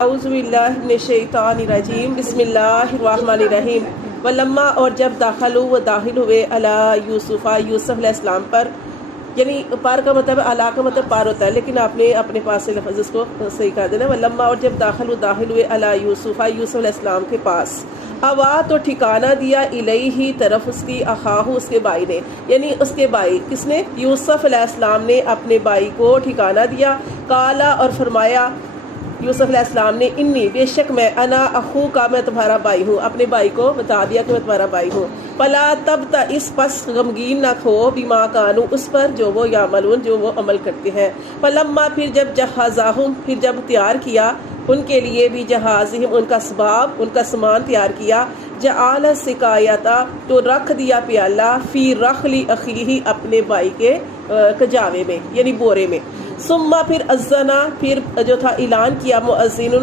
اعوذ باللہ من الشیطان الرجیم بسم اللہ الرحمن الرحیم ولما اور جب وہ داخل ہوئے علی یوسف علیہ السلام پر، یعنی پار کا مطلب علی کا مطلب پار ہوتا ہے، لیکن آپ نے اپنے پاس سے لفظ اس کو صحیح کر دینا۔ ولما اور جب داخل ہوئے علی یوسف علیہ السلام کے پاس، آوا تو ٹھکانہ دیا الیہ طرف اس کی اخاہ اس کے بھائی نے، یعنی اس کے بھائی کس نے؟ یوسف علیہ السلام نے اپنے بھائی کو ٹھکانہ دیا۔ قالا اور فرمایا یوسف علیہ السلام نے، انی بے شک میں، انا اخو کا میں تمہارا بھائی ہوں، اپنے بھائی کو بتا دیا کہ میں تمہارا بھائی ہوں۔ فلا تبتئس پس غمگین نہ کھو بما کانوا اس پر جو وہ یعملون جو وہ عمل کرتے ہیں۔ فلما پھر جب جہزہم پھر جب تیار کیا ان کے لیے بھی جہازہم ان کا اسباب ان کا سامان تیار کیا، جعل السقایۃ تو رکھ دیا پیالہ فی رحل اخیہ اپنے بھائی کے کجاوے میں یعنی بورے میں۔ ثم پھر اذنا پھر جو تھا اعلان کیا مؤذن